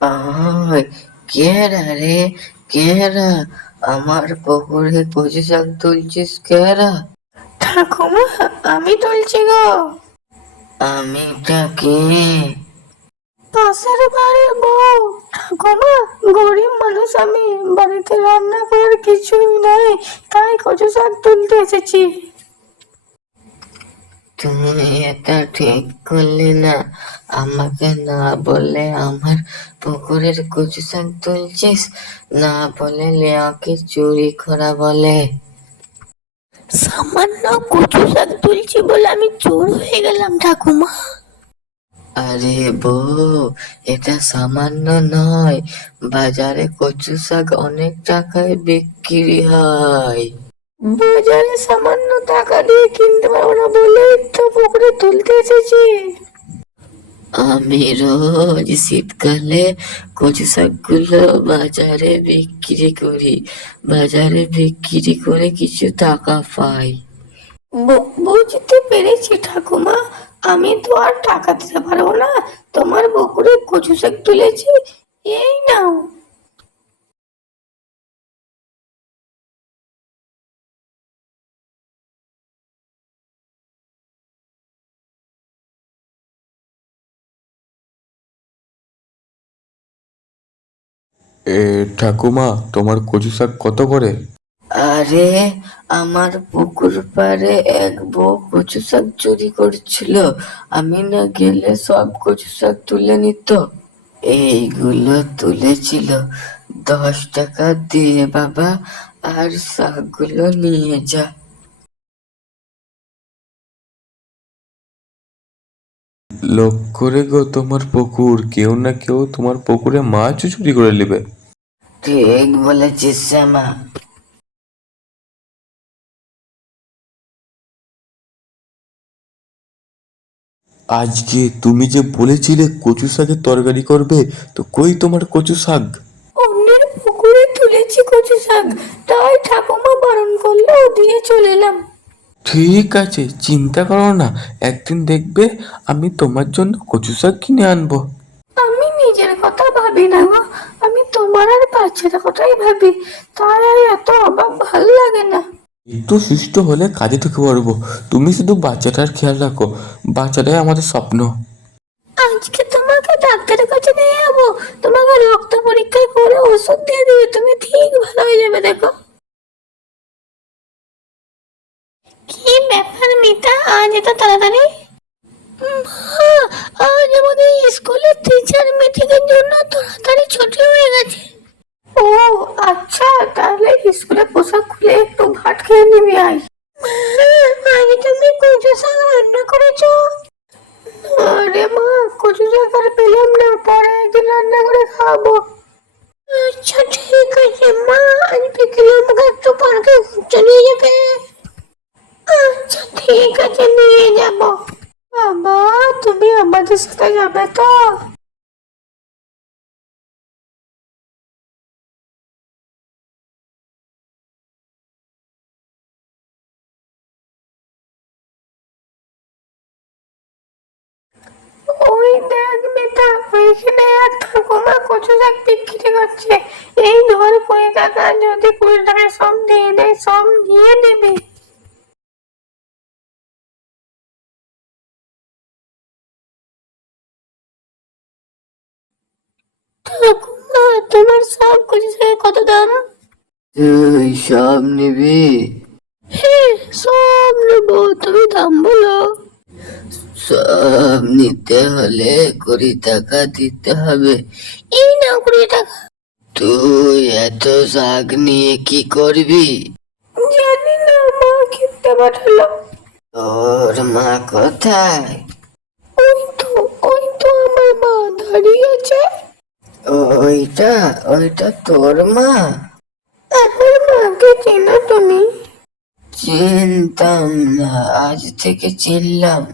আয় কেরা রে? কেরা? আমার পুকুরে কচি শাক তুলছিস কেরা? ঠাকুমা আমি তুলছি গো। আমি কে পাশের বাড়ির বউ। ঠাকুমা গরিব মানুষ আমি। বাড়িতে রান্না করার কিছুই নাই তাই কচু শাক তুলতে এসেছি। তুমি এটা ঠিক করলে না আমাকে না বলে আমার পুকুরের কচু শাক তুলছিস? না বলে লেয়াকে চুরি করা বলে। সামান্য কচু শাক তুলছি বলে আমি চোর হয়ে গেলাম ঠাকুমা। আরে বউ এটা সামান্য নয়। বাজারে কচু শাক অনেক টাকায় বিক্রি হয়। বাজারে সামান্য টাকা দিয়ে কিনতে পারব না বলে এসেছি আমি রোজ শীতকালে কচু শাকগুলো বাজারে বিক্রি করি। বাজারে বিক্রি করে কিছু টাকা পাই। বুঝতে পেরেছি ঠাকুমা। আমি তো আর টাকা দিতে পারব না। তোমার বকুরে কচু শাক তুলেছি। এ ঠাকুমা তোমার কচু শাক কত করে? আরে আমার পুকুর পাড়ে এক বউ কচু শাক চুরি করছিল। আমি না গেলে সব কচু শাক তুলে নিত। এইগুলো তুলেছিল। দশ টাকা দিয়ে বাবা আর শাকগুলো নিয়ে যা। লোক করে গো তোমার পুকুর। কেউ না কেউ তোমার পুকুরে মাছও চুরি করে নেবে। ঠিক বলেছিস শ্যামা। আজকে তুমি যে বলেছিলে কচু শাকের তরকারি করবে তো কই তোমার কচু শাক? অন্যের পুকুরে তুলেছি কচু শাক। তাই ঠাকুমা বারণ করল দিয়ে চলে এলাম। ঠিক আছে চিন্তা করো না। একদিন দেখবে আমি তোমার জন্য কচু শাক কিনে আনব। আমি নিজের কথা ভাবি না গো। তোমার আর বাচ্চাটা কথাই ভাবি? তার আর এত অভাব ভালো লাগে না। একটু সুস্থ হলে কাজে ঢুকে পড়ব। তুমি শুধু বাচ্চাটার খেয়াল রাখো। বাচ্চাটাই আমাদের স্বপ্ন। আজকে তোমাকে ডাক্তারের কাছে নিয়ে যাব। তোমাকে রক্ত পরীক্ষা করে ওষুধ দিয়ে দিবে। তুমি ঠিক ভালো হয়ে যাবে দেখো। কি ব্যাপার মিতা? আজ এত তাড়াতাড়ি? মা, আজ আমাদের স্কুলের টিচার মিটিং এর জন্য তাড়াতাড়ি ছুটি হয়ে গেছে। ও আচ্ছা তাহলে স্কুলে পোশাক খুলে একটু ভাত খেয়ে নিবি আয়। আজ তুমি কচু শাক রান্না করেছ? আরে মা কচু শাক আর পেলাম না পরে একদিন রান্না করে খাব আচ্ছা ঠিক আছে মা আজ বিকেলে আমাকে একটু পার্কে ঘুরতে নিয়ে যাবে। আচ্ছা ঠিক আছে নিয়ে যাব। বাবা তুমি আমাদের সাথে যাবে তো? ওই দেখ ওইখানে এক ঠাকুমা কচু শাক বিক্রি করছে। এই ধর কুড়ি টাকা যদি কুড়ি টাকায় সব দিয়ে দেয় সব নিয়ে নেবে তোমার সব শাকের কত দাম? তুই সব নিবি। হ্যাঁ সব নেব তুমি দাম বলো। সব নিতে হলে কুড়ি টাকা দিতে হবে। এই না কুড়ি টাকা। তুই এত শাক নিয়ে কি করবি? জানি না মা খেতে পাঠালো। তোর মা কোথায়? ওই তো ওই তো আমার মা দাঁড়িয়ে আছে। ওইটা ওইটা তোর মা। আমার মাকে চেনো তুমি? চিনতাম না আজ থেকে চিনলাম।